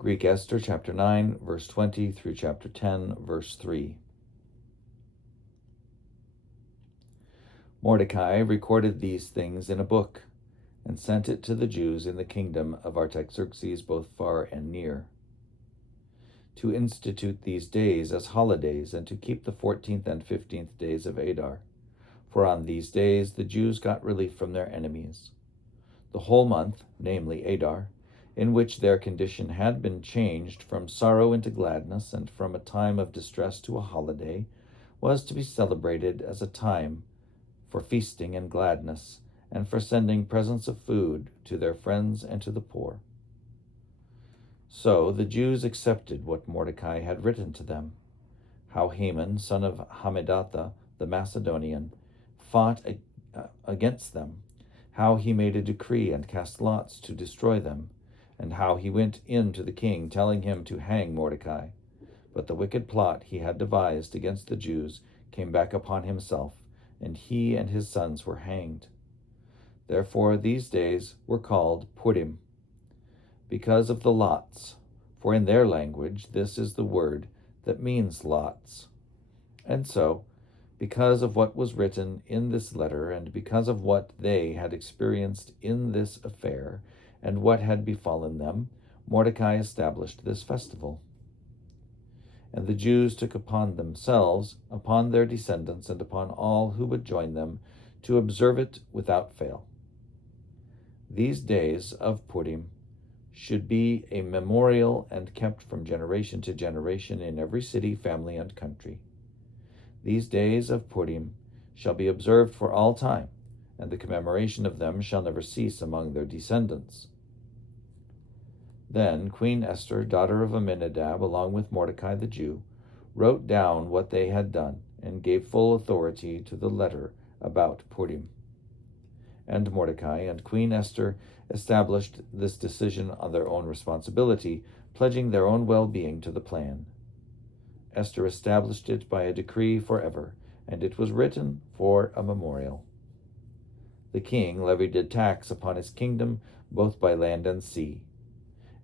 Greek Esther chapter 9, verse 20 through chapter 10, verse 3. Mordecai recorded these things in a book and sent it to the Jews in the kingdom of Artaxerxes, both far and near, to institute these days as holidays and to keep the 14th and 15th days of Adar. For on these days the Jews got relief from their enemies. The whole month, namely Adar, in which their condition had been changed from sorrow into gladness and from a time of distress to a holiday, was to be celebrated as a time for feasting and gladness, and for sending presents of food to their friends and to the poor. So the Jews accepted what Mordecai had written to them, how Haman, son of Hammedatha the Macedonian, fought against them, how he made a decree and cast lots to destroy them, and how he went in to the king, telling him to hang Mordecai. But the wicked plot he had devised against the Jews came back upon himself, and he and his sons were hanged. Therefore these days were called Purim, because of the lots, for in their language this is the word that means lots. And so, because of what was written in this letter, and because of what they had experienced in this affair, and what had befallen them, Mordecai established this festival. And the Jews took upon themselves, upon their descendants, and upon all who would join them, to observe it without fail. These days of Purim should be a memorial and kept from generation to generation in every city, family, and country. These days of Purim shall be observed for all time, and the commemoration of them shall never cease among their descendants. Then Queen Esther, daughter of Amminadab, along with Mordecai the Jew, wrote down what they had done, and gave full authority to the letter about Purim. And Mordecai and Queen Esther established this decision on their own responsibility, pledging their own well-being to the plan. Esther established it by a decree forever, and it was written for a memorial. The king levied a tax upon his kingdom, both by land and sea.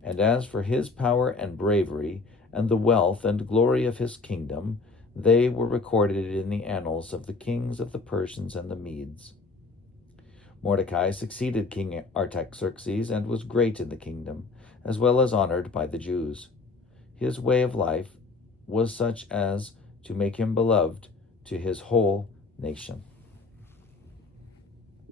And as for his power and bravery, and the wealth and glory of his kingdom, they were recorded in the annals of the kings of the Persians and the Medes. Mordecai succeeded King Artaxerxes and was great in the kingdom, as well as honored by the Jews. His way of life was such as to make him beloved to his whole nation.